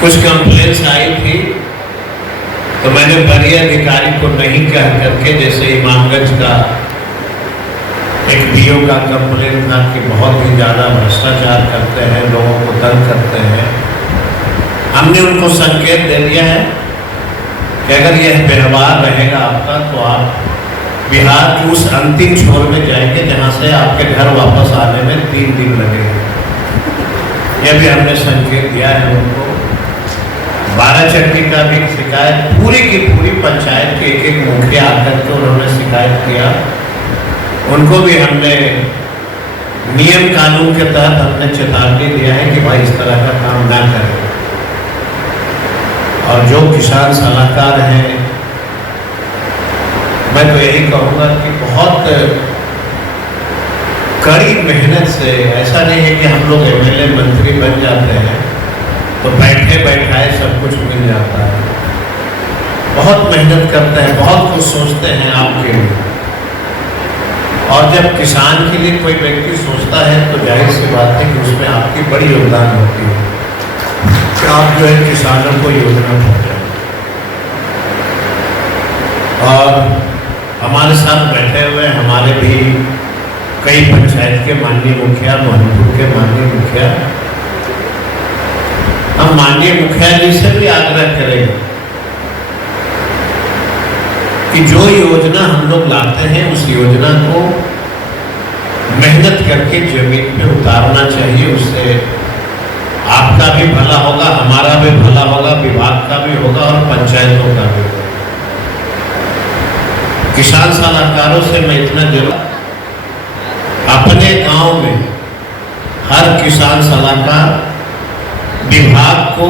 कुछ कंप्लेंट्स आई थी, तो मैंने वरीय अधिकारी को नहीं कह करके, जैसे इमामगंज का एक बीओ का कंप्लेंट था कि बहुत ही ज़्यादा भ्रष्टाचार करते हैं, लोगों को तंग करते हैं, हमने उनको संकेत दे दिया है कि अगर यह व्यवहार रहेगा आपका तो आप बिहार के उस अंतिम छोर में जाएंगे जहाँ से आपके घर वापस आने में 3 दिन लगेंगे। यह भी हमने संकेत दिया है उनको। 12 चक्की का भी शिकायत, पूरी की पूरी पंचायत के एक मुखिया आकर के उन्होंने शिकायत किया, उनको भी हमने नियम कानून के तहत हमने चेतावनी दिया है कि भाई इस तरह का काम ना करें। और जो किसान सलाहकार हैं, मैं तो यही कहूँगा कि बहुत कड़ी मेहनत से, ऐसा नहीं है कि हम लोग एमएलए मंत्री बन जाते हैं तो बैठे बैठाए सब कुछ मिल जाता है। बहुत मेहनत करते हैं, बहुत कुछ सोचते हैं आपके लिए। और जब किसान के लिए कोई व्यक्ति सोचता है तो जाहिर सी बात है कि उसमें आपकी बड़ी योगदान होती है कि आप जो है किसानों को योजना पहुँचाएं। और हमारे साथ बैठे हुए हमारे भी कई पंचायत के माननीय मुखिया, मोहनपुर के माननीय मुखिया, हम माननीय मुखिया जी से भी आग्रह करेंगे कि जो योजना हम लोग लाते हैं उस योजना को मेहनत करके जमीन पे उतारना चाहिए। उससे आपका भी भला होगा, हमारा भी भला होगा, विभाग का भी होगा और पंचायतों का भी होगा। किसान सलाहकारों से मैं इतना जरूर, अपने गांव में हर किसान सलाहकार विभाग को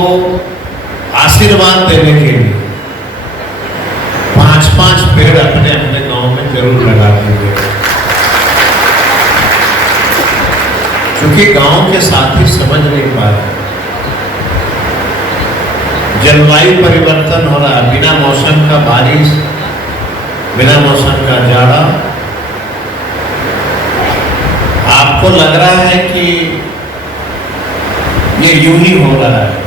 आशीर्वाद देने के लिए 5-5 पेड़ अपने अपने गांव में जरूर लगा दीजिए, क्योंकि गांव के साथी समझ नहीं पा रहे। जलवायु परिवर्तन हो रहा है, बिना मौसम का बारिश, बिना मौसम का जाड़ा। आपको लग रहा है कि ये यूं ही हो रहा है।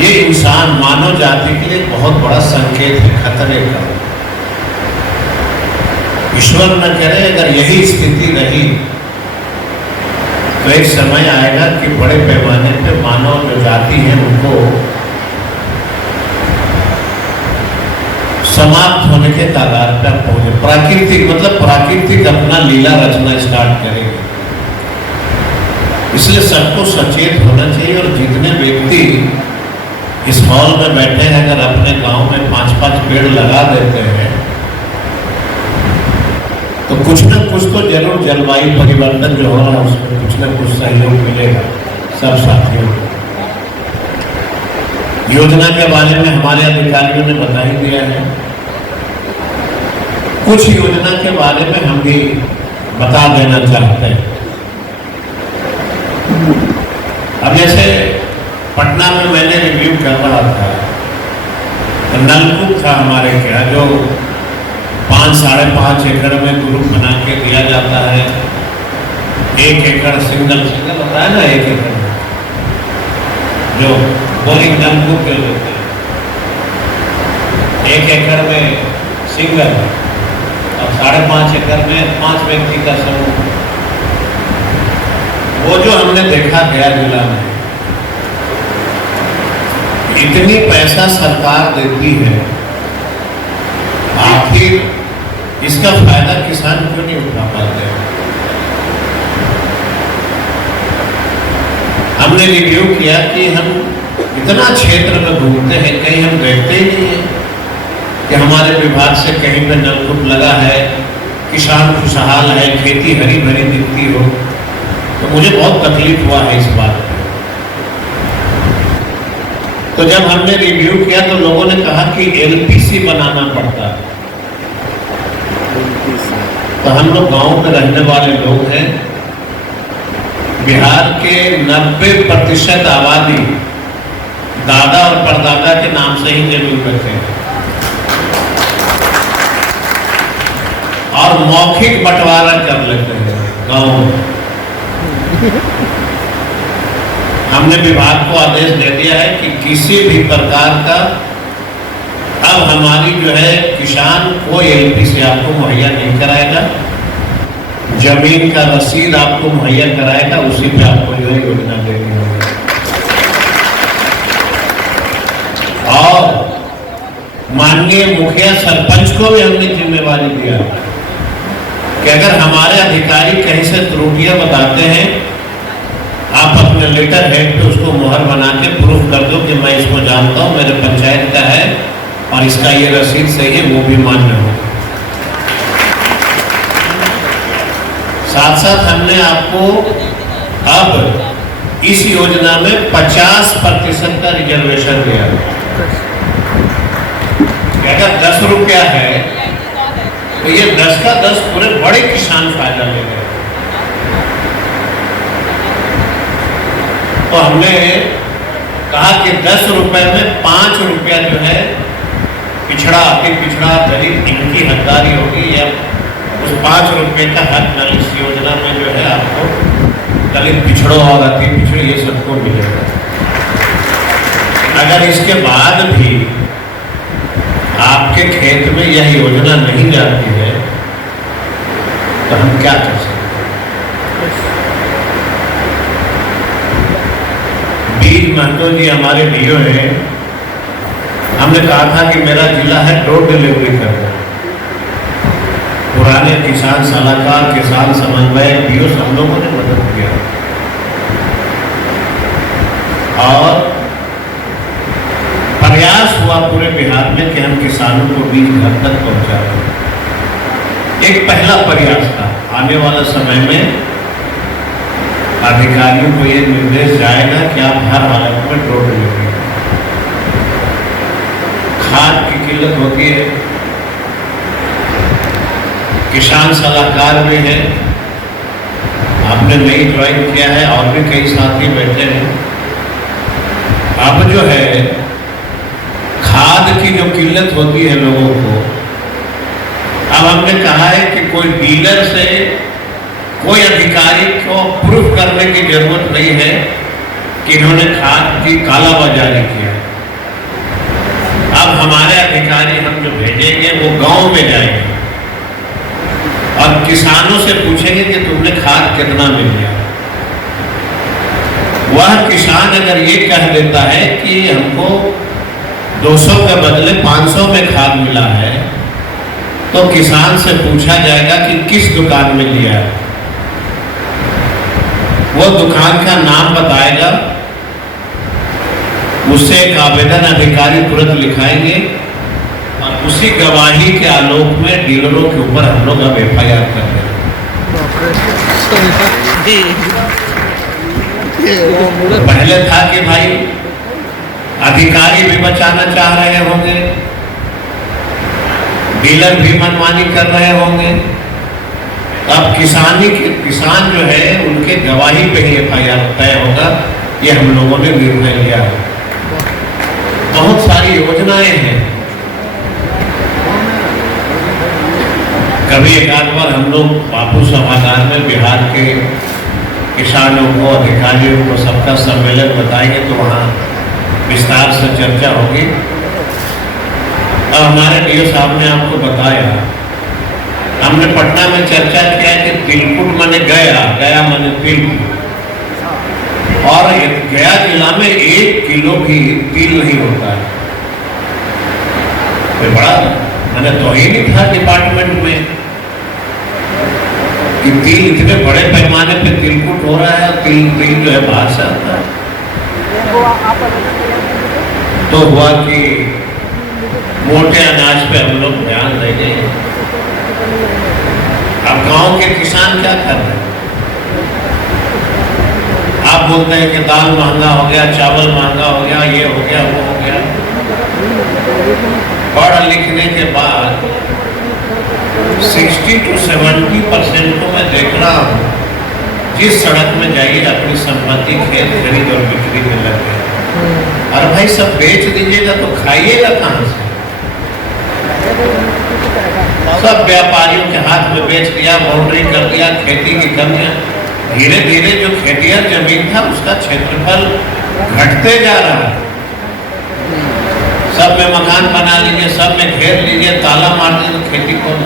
ये इंसान, मानव जाति के लिए बहुत बड़ा संकेत है खतरे का। ईश्वर न करे अगर यही स्थिति रही तो एक समय आएगा कि बड़े पैमाने पे मानव जो जाति है उनको समाप्त होने के कगार पर पहुंचे। प्राकृतिक अपना लीला रचना स्टार्ट करेंगे। इसलिए सबको सचेत होना चाहिए। और जितने व्यक्ति इस हॉल में बैठे हैं, अगर अपने गांव में 5-5 पेड़ लगा देते हैं तो कुछ न कुछ तो जरूर जलवायु परिवर्तन जो हो रहा है उसमें कुछ न कुछ सहयोग मिलेगा सब साथियों को। योजना के बारे में हमारे अधिकारियों ने बता ही दिया है। कुछ योजना के बारे में हम भी बता देना चाहते हैं। अब जैसे पटना में मैंने रिव्यू कर रहा था, तो नलकूप था हमारे क्या, जो 5-5.5 एकड़ में ग्रुप बना के दिया जाता है। 1 एकड़ सिंगल होता है ना, 1 एकड़ जो बोरिंग नलकूप के होते हैं, 1 एकड़ में सिंगल और 5.5 एकड़ में 5 व्यक्ति का समूह। वो जो हमने देखा गया जिला में, इतनी पैसा सरकार देती है, आखिर इसका फायदा किसान क्यों नहीं उठा पाते? हमने रिव्यू किया कि हम इतना क्षेत्र में घूमते हैं, कहीं हम देखते ही नहीं है कि हमारे विभाग से कहीं पे नलकूप लगा है, किसान खुशहाल है, खेती हरी भरी दिखती हो। तो मुझे बहुत तकलीफ हुआ है इस बात पे। तो जब हमने रिव्यू किया तो लोगों ने कहा कि एलपीसी बनाना पड़ता है। तो हम लोग गांव में रहने वाले लोग हैं। बिहार के 90% आबादी दादा और परदादा के नाम से ही जमीन रखे हैं और मौखिक बंटवारा कर लेते हैं गाँव में। हमने विभाग को आदेश दे दिया है कि किसी भी प्रकार का अब हमारी जो है किसान कोई एलपीसी आपको मुहैया नहीं कराएगा, जमीन का रसीद आपको मुहैया कराएगा, उसी पे आपको जो है योजना देनी होगी। और माननीय मुखिया सरपंच को भी हमने जिम्मेवारी दिया कि अगर हमारे अधिकारी कहीं से त्रुटियां बताते हैं, आप अपने लेटर हेड पे उसको मुहर बना के प्रूफ कर दो कि मैं इसको जानता हूं, मेरे पंचायत का है और इसका ये रसीद सही है, वो भी मान्य हो। साथ साथ हमने आपको अब इस योजना में 50% का रिजर्वेशन दिया। अगर 10 रुपया है तो ये 10 का 10 पूरे बड़े किसान फायदा ले रहे हैं। तो हमने कहा कि 10 रुपए में 5 रुपया जो है पिछड़ा, अति पिछड़ा, दलित, इनकी हकदारी होगी, या उस 5 रुपए का हक न इस योजना में जो है आपको दलित पिछड़ों और अति पिछड़े ये सबको मिलेगा। अगर इसके बाद भी आपके खेत में यह योजना नहीं जाती है तो हम क्या कर सकते हैं? बीज महतो जी हमारे डीओ हैं, हमने कहा था कि मेरा जिला है डोर डिलीवरी करना। पुराने किसान सलाहकार, किसान समन्वयक, डीओ सब लोगों ने मदद किया और प्रयास हुआ पूरे बिहार में कि हम किसानों को बीज घर तक पहुंचाएं। एक पहला प्रयास था। आने वाला समय में अधिकारियों को ये निर्देश जाएगा कि आप हर हालत में डोर डिलीवरी करें। खाद की किल्लत होती है, किसान सलाहकार भी है, आपने नई ज्वाइन किया है और भी कई साथी बैठे हैं। अब जो है खाद की जो किल्लत होती है लोगों को, अब हमने कहा है कि कोई डीलर से कोई अधिकारी को प्रूफ करने की जरूरत नहीं है कि इन्होंने खाद की कालाबाजारी किया। अब हमारे अधिकारी हम जो भेजेंगे वो गांव में जाएंगे और किसानों से पूछेंगे कि तुमने खाद कितना मिल गया। वह किसान अगर ये कह देता है कि हमको 200 के बदले 500 में खाद मिला है, तो किसान से पूछा जाएगा कि किस दुकान में लिया है। वो दुकान का नाम बताएगा, उससे एक आवेदन अधिकारी तुरंत लिखाएंगे और उसी गवाही के आलोक में डीलरों के ऊपर हम लोग अब FIR कर देंगे। पहले था कि भाई अधिकारी भी बचाना चाह रहे होंगे, डीलर भी मनमानी कर रहे होंगे, अब किसान जो है उनके गवाही पे ही FIR तय होगा। ये हम लोगों ने निर्णय लिया है। बहुत सारी योजनाएं हैं। कभी एक आध बार हम लोग बापू सभागार में बिहार के किसानों को, अधिकारियों को सबका सम्मेलन बताएंगे तो वहाँ विस्तार से चर्चा होगी। और हमारे डीओ साहब ने आपको बताया, हमने पटना में चर्चा किया कि तिलकुट माने गया माने तिलकुट, और गया जिला में 1 किलो भी तिल नहीं होता है। तो बड़ा मैंने तो ही नहीं था डिपार्टमेंट में कि तिल इतने बड़े पैमाने पे तिलकुट हो रहा है, तिल जो है बाहर से आता है। तो हुआ कि मोटे अनाज पे हम लोग ध्यान देंगे। अब गांव के किसान क्या कर रहे हैं? आप बोलते हैं कि दाल महंगा हो गया, चावल महंगा हो गया, ये हो गया, वो हो गया। पढ़ लिखने के बाद 60 to 70% को मैं देख रहा हूँ, जिस सड़क में जाइए अपनी संपत्ति खेत खरीद और बिक्री में लग गए। अरे भाई सब बेच दीजिएगा तो खाइएगा कहाँ से? सब व्यापारियों के हाथ में बेच दिया, बाउंड्री कर दिया, खेती की कमियां। धीरे धीरे जो खेतिया जमीन था उसका क्षेत्रफल घटते जा रहा है। सब में मकान बना लीजिए, सब में घेर लीजिए, ताला मार दीजिए, तो खेती कौन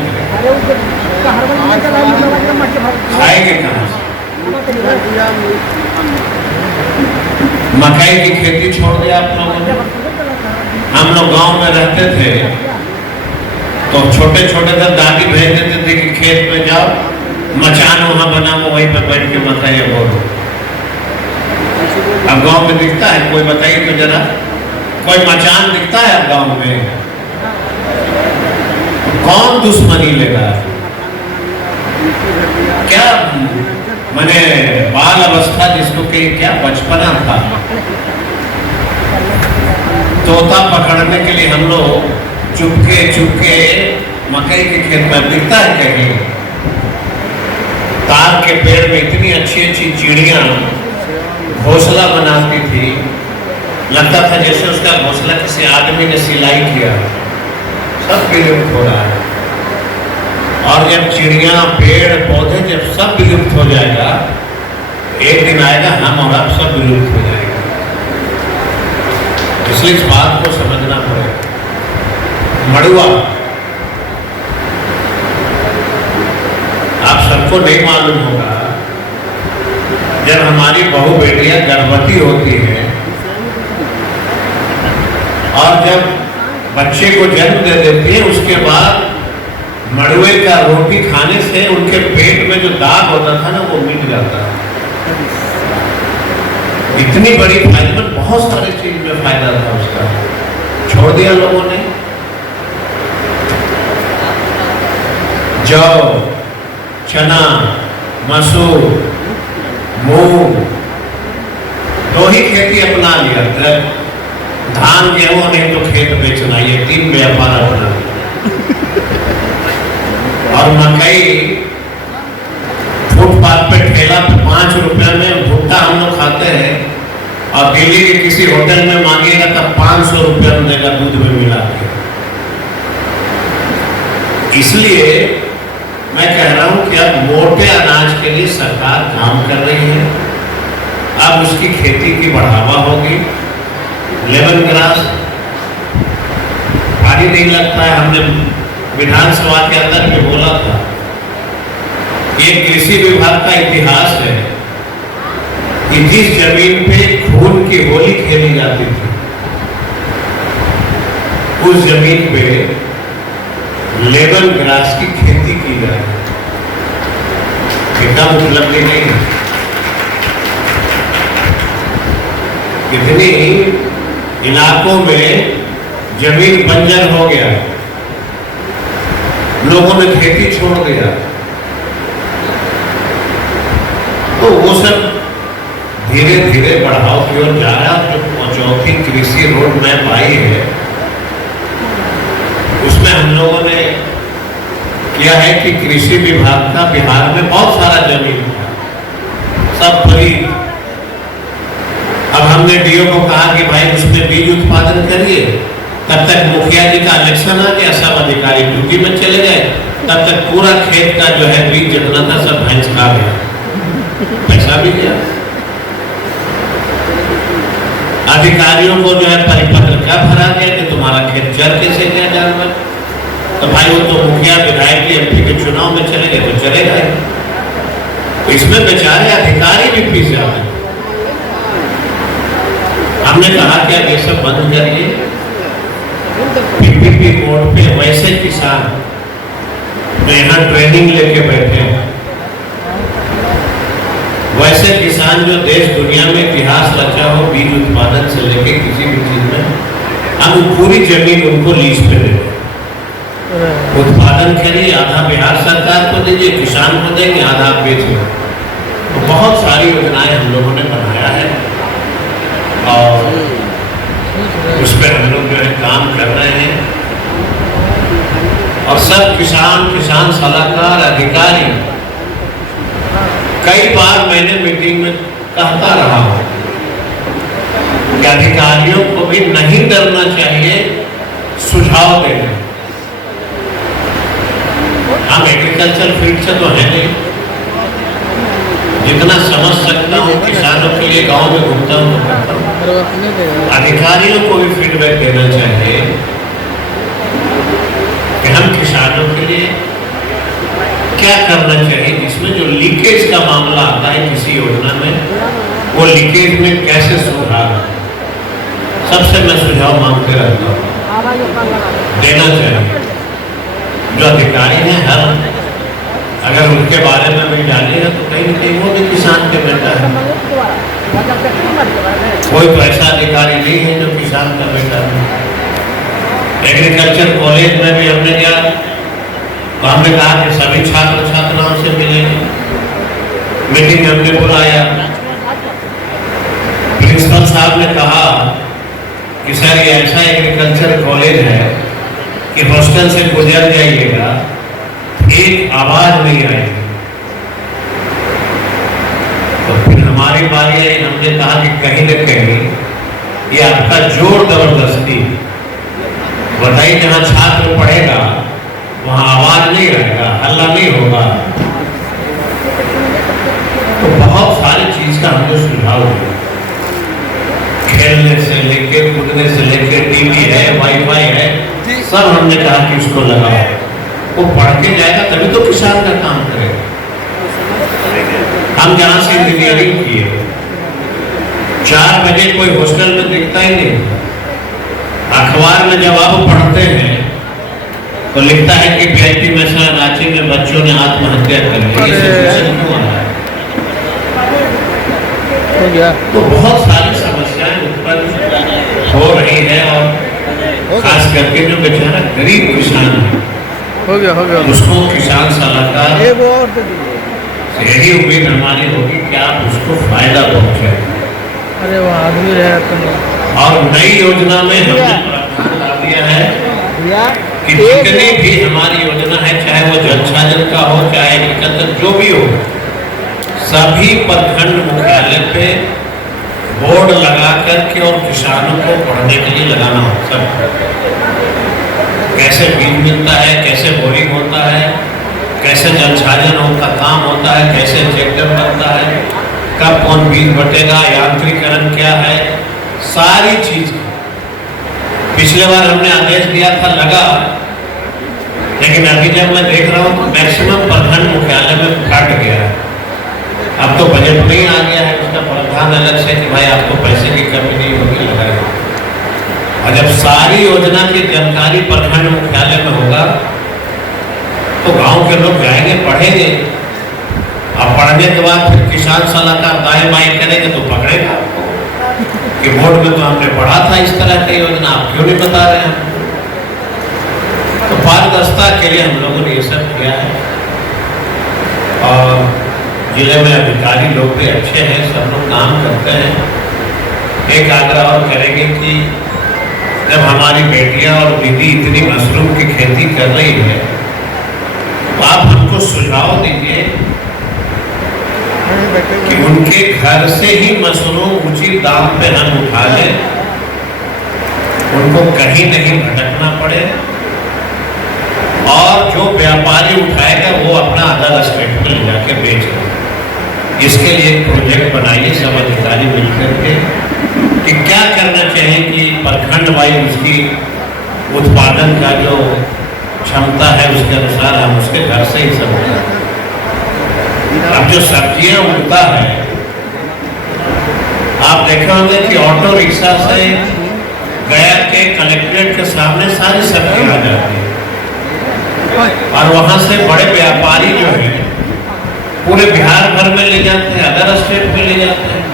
खाएंगे कहाँ से? मकई की खेती छोड़ दिया आप लोगों ने। हम लोग गांव में रहते थे तो छोटे छोटे थे, दादी भेज देते थे कि खेत में जाओ, मचान वहां बना हो, वहीं पर बैठ के मकई बोलो। अब गांव में दिखता है कोई? बताइए तो जरा, कोई मचान दिखता है अब गांव में? कौन दुश्मनी लेगा? क्या मैंने बाल अवस्था जिसको के क्या बचपना था, तोता पकड़ने के लिए हम लोग चुपके चुपके मकई के खेत में, दिखता है कहीं? तार के पेड़ में इतनी अच्छी अच्छी चिड़िया घोंसला बनाती थी, लगता था जैसे उसका घोंसला किसी आदमी ने सिलाई किया। सब विलुप्त हो रहा है। और जब चिड़िया, पेड़ पौधे जब सब विलुप्त हो जाएगा, एक दिन आएगा हम और आप सब विलुप्त हो जाएगा। इसलिए इस बात को समझना पड़ेगा। मड़ुआ आप सबको नहीं मालूम होगा, जब हमारी बहू बेटियां गर्भवती होती हैं और जब बच्चे को जन्म दे देती है, उसके बाद मड़ुए का रोटी खाने से उनके पेट में जो दाग होता था ना, वो मिट जाता है। इतनी बड़ी फायदेमंद, बहुत सारी चीज में फायदा था उसका, छोड़ दिया लोगों ने। जौ, चना, मसूर, मूंग, दो ही खेती अपना लिया। धान गेहूं नहीं तो खेत बेचना, ये तीन व्यापार अपना। और मकई फुटपाथ पे ठेला पे 5 रुपए में भुट्टा हम लोग खाते हैं, और दिल्ली के किसी होटल में मांगेगा तब 500 रुपये में देगा दूध में मिला के। इसलिए मैं कह रहा हूं कि अब मोटे अनाज के लिए सरकार काम कर रही है। अब उसकी खेती की बढ़ावा होगी। लेमन ग्रास, पानी नहीं लगता है, हमने विधानसभा के अंदर भी बोला था। ये कृषि विभाग का इतिहास है कि जिस जमीन पे खून की होली खेली जाती थी, उस जमीन पे लेमन ग्रास की खेती की जाए। एकदम उपलब्धि नहीं है। कितनी इलाकों में जमीन बंजर हो गया, लोगों ने खेती छोड़ दिया। तो वो सब धीरे धीरे बढ़ाव की ओर जा रहा है। जो चौथी कृषि रोड मैप आई है, उसमें हम लोगों ने किया है कि कृषि विभाग का बिहार में बहुत सारा जमीन था, सब फ्री। अब हमने डीओ को कहा कि भाई उसमें बीज उत्पादन करिए। तब तक मुखिया जी का इलेक्शन आ गया, सब अधिकारी ड्यूटी में चले गए। तब तक पूरा खेत का जो है बीज जितना था सब भैंस खा गया, पैसा भी गया। अधिकारियों को जो है परिपत्र क्या भरा गया कि तुम्हारा खेत चर कैसे गया जानवर। तो भाई वो तो मुखिया, विधायक, एमपी के चुनाव में चले गए तो चले गए। तो इसमें बेचारे अधिकारी भी पीस जाते हैं। हमने कहा कि अब ये सब बंद करिए। पीपीपी कोड पे वैसे किसान यहाँ ट्रेनिंग लेके बैठे हैं, वैसे किसान जो देश दुनिया में इतिहास रचा हो बीज उत्पादन से लेके किसी भी चीज में, हम पूरी जमीन उनको लीज पे दे दें। उत्पादन के लिए आधा बिहार सरकार को दीजिए, किसान को देंगे, आधा आप बेचिए। तो बहुत सारी योजनाएं हम लोगों ने बनाया है और उस पर हम लोग जो है काम कर रहे हैं। और सब किसान सलाहकार अधिकारी, कई बार मैंने मीटिंग में कहता रहा हूं कि अधिकारियों को भी नहीं डरना चाहिए सुझाव देने। हम एग्रीकल्चर फील्ड से तो है नहीं, जितना समझ सकता हूँ किसानों के लिए गांव में घूमता हूँ तो करता हूँ। अधिकारियों को भी फीडबैक देना चाहिए कि हम किसानों के लिए क्या करना चाहिए, जिसमें जो लीकेज का मामला आता है किसी योजना में, वो लीकेज में कैसे सुधार, सबसे मैं सुझाव मांगते रहता हूँ, देना चाहिए। जो अधिकारी हैं हर अगर उनके बारे में भी जानेगा तो कहीं न कहीं वो भी किसान के बेटा है। कोई तो ऐसा अधिकारी नहीं है जो किसान का बेटा है। एग्रीकल्चर कॉलेज में भी हमने क्या तो हमने कहा कि सभी छात्र छात्राओं से मिलेंगे, मीटिंग हमने बुलाया। प्रिंसिपल साहब ने कहा कि सर ये ऐसा एग्रीकल्चर कॉलेज है कि हॉस्टल से गुजर जाइएगा एक आवाज नहीं आएगी। तो फिर हमारी बारी आई, हमने कहा कि कहीं न कहीं ये आपका जोर जबरदस्ती, बताइए जहां छात्र पढ़ेगा वहां आवाज नहीं रहेगा, हल्ला नहीं होगा। तो बहुत सारी चीज का हमने सुझाव दिया, खेलने से लेके कूदने से लेके टीवी है, वाईफाई है, सब हमने कहा कि उसको लगाओ। वो पढ़ के जाएगा तभी तो किसान का काम करेगा। हम जहां से इंजीनियरिंग किए 4 बजे कोई हॉस्टल में दिखता ही नहीं। अखबार में जब आप पढ़ते हैं तो लिखता है कि पीआईटी में से रांची में बच्चों ने आत्महत्या कर ली। ये सिचुएशन क्यों आ रहा है? तो बहुत सारी समस्याएं उत्पन्न हो रही है और खास करके जो बेचारा गरीब किसान है हो गया उसको किसान सलाहकार यही उम्मीद हमारी होगी कि आप उसको फायदा पहुंचे। अरे वो आदमी रहे और नई योजना में हमने प्रावधान डाल दिया है कि जितनी भी हमारी योजना है, चाहे वो जल छाजन का हो, चाहे एग्रीकल्चर जो भी हो, सभी प्रखंड मुख्यालय पे बोर्ड लगा करके और किसानों को पढ़ने के लिए लगाना हो। सब कैसे बीज मिलता है, कैसे बोरिंग होता है, कैसे जल छाजन का काम होता है, कैसे चेकडैम बनता है, कब कौन बीज बटेगा, यांत्रिकरण क्या है, सारी चीज। पिछले बार हमने आदेश दिया था लगा, लेकिन अभी जब मैं देख रहा हूँ तो मैक्सिमम प्रखंड मुख्यालय में घट गया है। अब तो बजट में ही आ गया है उसका प्रावधान अलग से कि भाई आपको पैसे की कमी नहीं होगी, लगाएगा। और जब सारी योजना की जानकारी प्रखंड मुख्यालय में होगा तो गांव के लोग जाएंगे, पढ़ेंगे। अब पढ़ने के बाद फिर किसान सलाहकार दाएं बाएं करेंगे तो पकड़ेगा कि बोर्ड में तो हमने पढ़ा था इस तरह की योजना, आप क्यों नहीं बता रहे हैं। तो पारदर्शिता के लिए हम लोगों ने ये सब किया है और जिले में अधिकारी लोग भी अच्छे हैं, सब लोग काम करते हैं। एक आग्रह और करेंगे कि जब हमारी बेटियां और दीदी इतनी मशरूम की खेती कर रही है तो आप हमको सुझाव दीजिए कि उनके घर से ही मशरूम उचित दाम पे हम उठा लें, उनको कहीं नहीं भटकना पड़े और जो व्यापारी उठाएगा वो अपना अदर स्टेट पे ले जाके बेचेगा। इसके लिए एक प्रोजेक्ट बनाइए सब अधिकारी मिलकर के कि क्या करना चाहिए कि प्रखंड वाइज उसकी उत्पादन का जो क्षमता है उसके अनुसार हम उसके घर से ही सब करें। अब जो सब्जियां उगता है, आप देखे होंगे कि ऑटो रिक्शा से गया के कलेक्ट्रेट के सामने सारी सब्जियां आ जाती है और वहां से बड़े व्यापारी जो है पूरे बिहार भर में ले जाते हैं, अदर स्टेट में ले जाते हैं।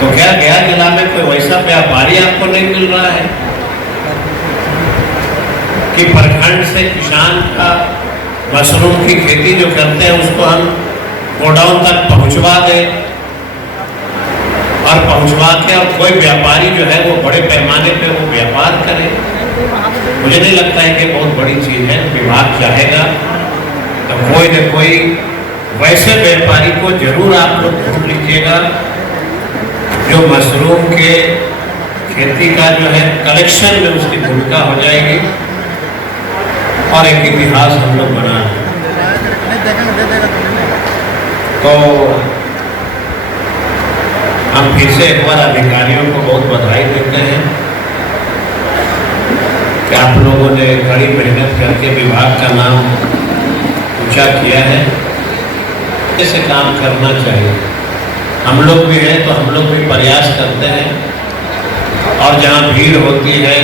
तो क्या गया जिला में कोई वैसा व्यापारी आपको नहीं मिल रहा है कि प्रखंड से किसान का मशरूम की खेती जो करते हैं उसको हम गोडाउन तक पहुंचवा दें और पहुंचवा के और कोई व्यापारी जो है वो बड़े पैमाने पे वो व्यापार करे। मुझे नहीं लगता है कि बहुत बड़ी चीज है। विभाग चाहेगा तो कोई न कोई वैसे व्यापारी को जरूर आप लोग ढूंढ लीजिएगा जो मशरूम के खेती का जो है कलेक्शन में उसकी भूमिका हो जाएगी और एक इतिहास हम लोग बना तो हम फिर से एक बार अधिकारियों को बहुत बधाई देते हैं कि आप लोगों ने कड़ी मेहनत करके विभाग का नाम ऊंचा किया है। ऐसे काम करना चाहिए। हम लोग भी हैं तो हम लोग भी प्रयास करते हैं, और जहाँ भीड़ होती है,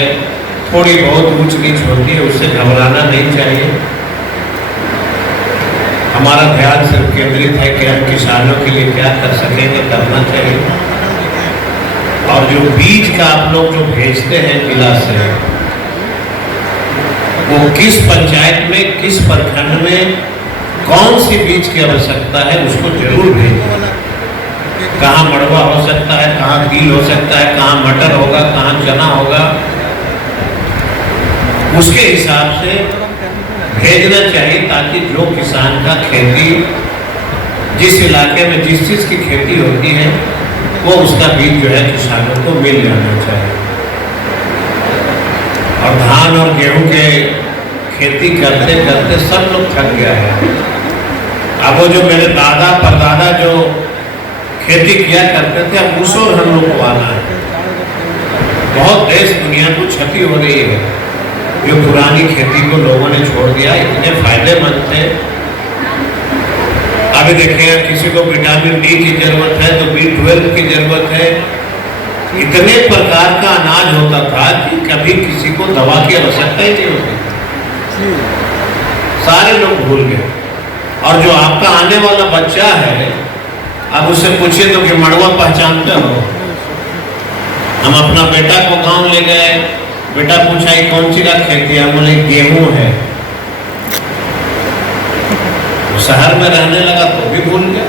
थोड़ी बहुत ऊंच नीच होती है, उससे घबराना नहीं चाहिए। हमारा ध्यान सिर्फ केंद्रित है कि हम किसानों के लिए क्या कर सकेंगे, करना चाहिए। और जो बीज का आप लोग जो भेजते हैं जिला से, वो किस पंचायत में, किस प्रखंड में कौन सी बीज की आवश्यकता है, उसको जरूर भेजें। कहाँ मड़वा हो सकता है, कहाँ तिल हो सकता है, कहाँ मटर होगा, कहाँ चना होगा, उसके हिसाब से भेजना चाहिए, ताकि जो किसान का खेती, जिस इलाके में जिस चीज की खेती होती है, वो उसका बीज जो है किसानों को मिल जाना चाहिए। और धान और गेहूं के खेती करते करते सब लोग थक गया है। अब वो जो मेरे दादा परदादा जो खेती किया करते थे, अब उस और हम लोग को आना है। बहुत देश दुनिया को क्षति हो रही है। जो पुरानी खेती को लोगों ने छोड़ दिया, इतने फायदेमंद थे। अभी देखिए, किसी को विटामिन डी की जरूरत है तो B12 की जरूरत है। इतने प्रकार का अनाज होता था कि कभी किसी को दवा की आवश्यकता ही नहीं होती। सारे लोग भूल गए। और जो आपका आने वाला बच्चा है, अब उससे पूछिए तो कि मड़वा पहचानते हो? हम अपना बेटा को गांव ले गए, बेटा पूछा ये कौन सी का खेती है, बोले गेहूं है। शहर में रहने लगा तो भी भूल गया,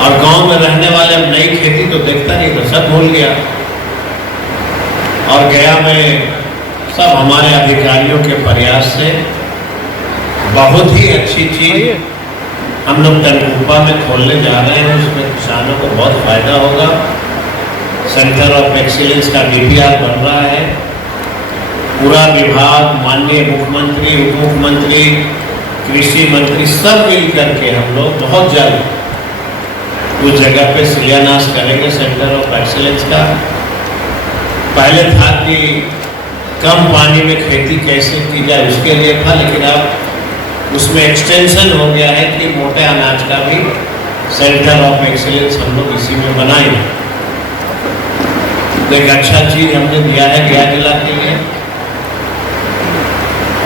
और गांव में रहने वाले अब नई खेती तो देखता नहीं, तो सब भूल गया। और गया में सब हमारे अधिकारियों के प्रयास से बहुत ही अच्छी चीज हम लोग टनकुपा में खोलने जा रहे हैं। उसमें किसानों को बहुत फायदा होगा। सेंटर ऑफ एक्सीलेंस का DPR बन रहा है। पूरा विभाग, माननीय मुख्यमंत्री, उप मुख्यमंत्री, कृषि मंत्री सब मिल करके हम लोग बहुत जल्द उस जगह पे शिलान्यास करेंगे सेंटर ऑफ एक्सीलेंस का। पहले था कि कम पानी में खेती कैसे की जाए, उसके लिए था, लेकिन अब उसमें एक्सटेंशन हो गया है कि मोटे अनाज का भी सेंटर ऑफ एक्सीलेंस हम लोग इसी में बनाएंगे। तो एक अच्छा चीज हमने दिया है गया जिला के लिए।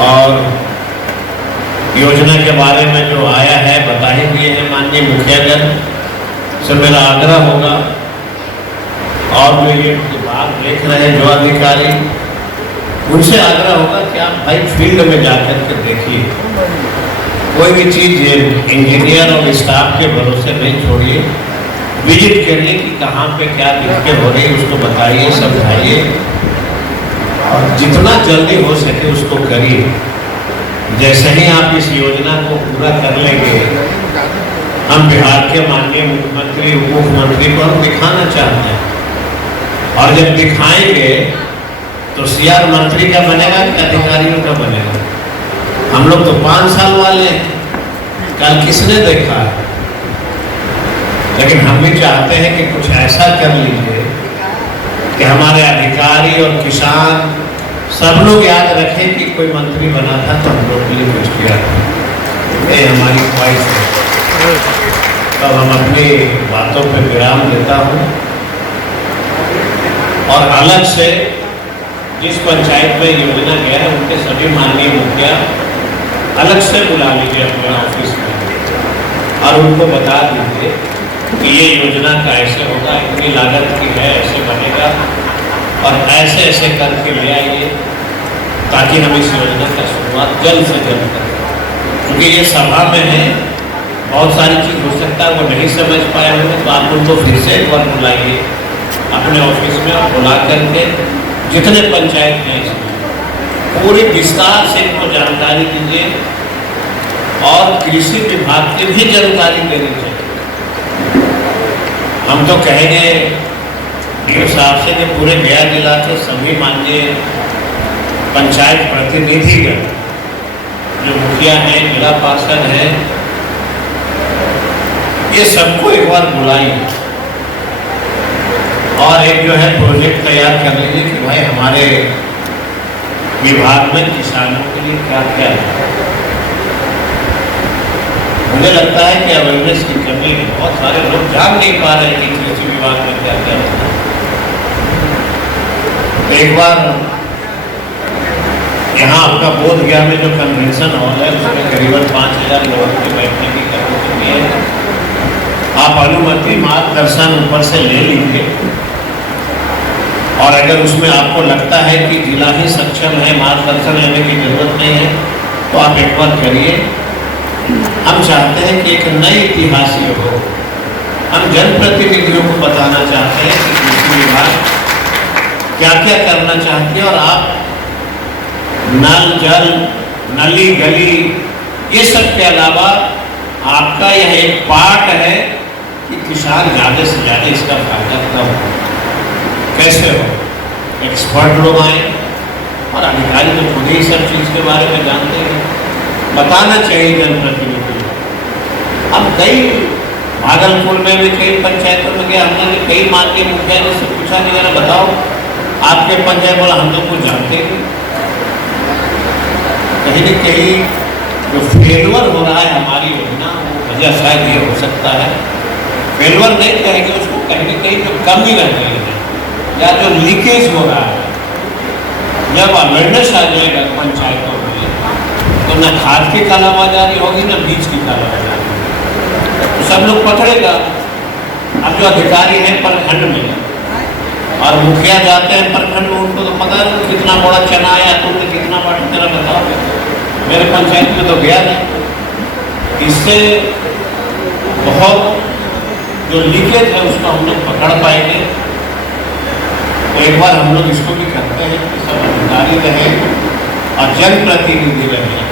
और योजना के बारे में जो आया है बता ही दिए हैं माननीय मुखियागण से। मेरा आग्रह होगा, और जो ये विभाग देख रहे हैं जो अधिकारी, उनसे आग्रह होगा कि आप भाई फील्ड में जाकर के देखिए। कोई भी चीज़ इंजीनियर और स्टाफ के भरोसे नहीं छोड़िए। विजिट करिए कि कहाँ पे क्या दिक्कतें हो रही है, उसको बताइए, समझाइए, और जितना जल्दी हो सके उसको करिए। जैसे ही आप इस योजना को पूरा कर लेंगे, हम बिहार के माननीय मुख्यमंत्री, उप मुख्यमंत्री को हम दिखाना चाहते हैं। और जब दिखाएंगे तो CR मंत्री का बनेगा कि अधिकारियों का बनेगा? हम लोग तो 5 साल वाले हैं, कल किसने देखा है? लेकिन हम भी चाहते हैं कि कुछ ऐसा कर लीजिए कि हमारे अधिकारी और किसान सब लोग याद रखें कि कोई मंत्री बना था तो हम लोग के लिए कुछ किया था। ये हमारी ख्वाहिश है। तब हम अपनी बातों पर विराम देता हूँ, और अलग से जिस पंचायत में योजना गया है उनके सभी माननीय मुखिया अलग से बुला लीजिए अपने ऑफिस में, और उनको बता दीजिए कि ये योजना का ऐसे होगा, इतनी लागत की है, ऐसे बनेगा, और ऐसे ऐसे करके ले आइए, ताकि हम इस योजना का शुरुआत जल्द से जल्द करें। क्योंकि ये सभा में है, बहुत सारी चीज़ हो सकता है वो नहीं समझ पाए होंगे, तो आप उनको फिर से एक बार बुलाइए अपने ऑफिस में, और बुला करके जितने पंचायत हैं इसमें पूरी विस्तार से इनको जानकारी दीजिए, और कृषि विभाग की भी जानकारी देनी चाहिए। हम तो कहेंगे DO साहब से कि पूरे गया जिला के सभी माननीय पंचायत प्रतिनिधिगण, जो मुखिया हैं, जिला पार्षद हैं, ये सबको एक बार बुलाइए और एक जो है प्रोजेक्ट तैयार कर लीजिए कि भाई हमारे विभाग में किसानों के लिए क्या क्या है। मुझे लगता है कि अवेयरनेस की कमी है, बहुत सारे लोग जान नहीं पा रहे हैं कि कृषि विभाग में क्या क्या होता है। एक बार यहाँ आपका बोध गया में जो कन्वेंशन हॉल है उसमें करीबन 5000 लोगों के बैठने की अनुमति है। आप अनुमति मार्गदर्शन ऊपर से ले लीजिए और अगर उसमें आपको लगता है कि जिला ही सक्षम है, मार्गदर्शन लेने की जरूरत नहीं है, तो आप एक बार करिए। हम चाहते हैं कि एक नई इतिहासीय हो। हम जनप्रतिनिधियों को बताना चाहते हैं कि कृषि विभाग क्या क्या करना चाहती है और आप नल जल नली गली ये सब के अलावा आपका यह एक पार्ट है कि किसान ज़्यादा से ज़्यादा इसका फायदा तब हो। कैसे हो? एक्सपर्ट लोग आए और अधिकारी तो खुद ही सब चीज़ के बारे में जानते हैं, बताना चाहिए जनप्रतिनिधि। हम कई भागलपुर में भी कई पंचायतों में गए, हमने कई माननीय मुखिया जी से पूछा कि जरा बताओ आपके पंचायत, बोला हम तो कुछ जानते नहीं। कहीं न कहीं जो फेलवर हो रहा है हमारी योजना, वजह शायद ये हो सकता है, फेलवर नहीं कहेंगे उसको, कहीं न कहीं जो कमी रह गई है या जो लीकेज हो रहा है, जब अवेयरनेस आ जाएगा पंचायतों में तो न खाद की कालाबाजारी होगी न बीज की कालाबाजारी होगी, तो सब लोग पकड़ेगा। अब जो अधिकारी हैं प्रखंड में और मुखिया जाते हैं प्रखंड में, उनको तो पता है कितना बड़ा चना आया, तुमने कितना बांटा, तेरा बताओ। मेरे पंचायत में तो गया नहीं। इससे बहुत जो लीकेज है उसका हम लोग पकड़ पाएंगे। तो एक बार हम लोग इसको भी करते हैं कि सब अधिकारी रहे और जनप्रतिनिधि रहे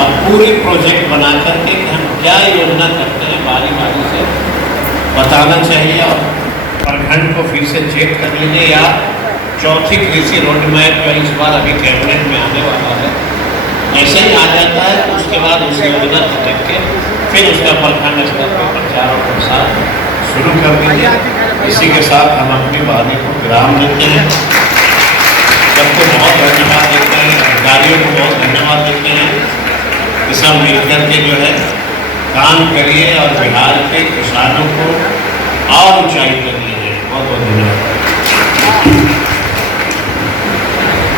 और पूरी प्रोजेक्ट बना करके कि हम क्या योजना करते हैं बारी बारी से बताना चाहिए और प्रखंड को फिर से चेक कर लीजिए। या चौथी कृषि रोड मैप का इस बार अभी कैबिनेट में आने वाला है, ऐसे ही आ जाता है तो उसके बाद उस योजना को देख के फिर उसका प्रखंड स्तर पर प्रचार और प्रसार शुरू कर दीजिए। इसी के साथ हम अपनी वाणी को विराम देते हैं। सबको बहुत धन्यवाद देते हैं, अधिकारियों को बहुत धन्यवाद देते हैं कि सब मिलकर के जो है काम करिए और बिहार के किसानों को और ऊंचाई पर ले जाइए। बहुत बहुत धन्यवाद।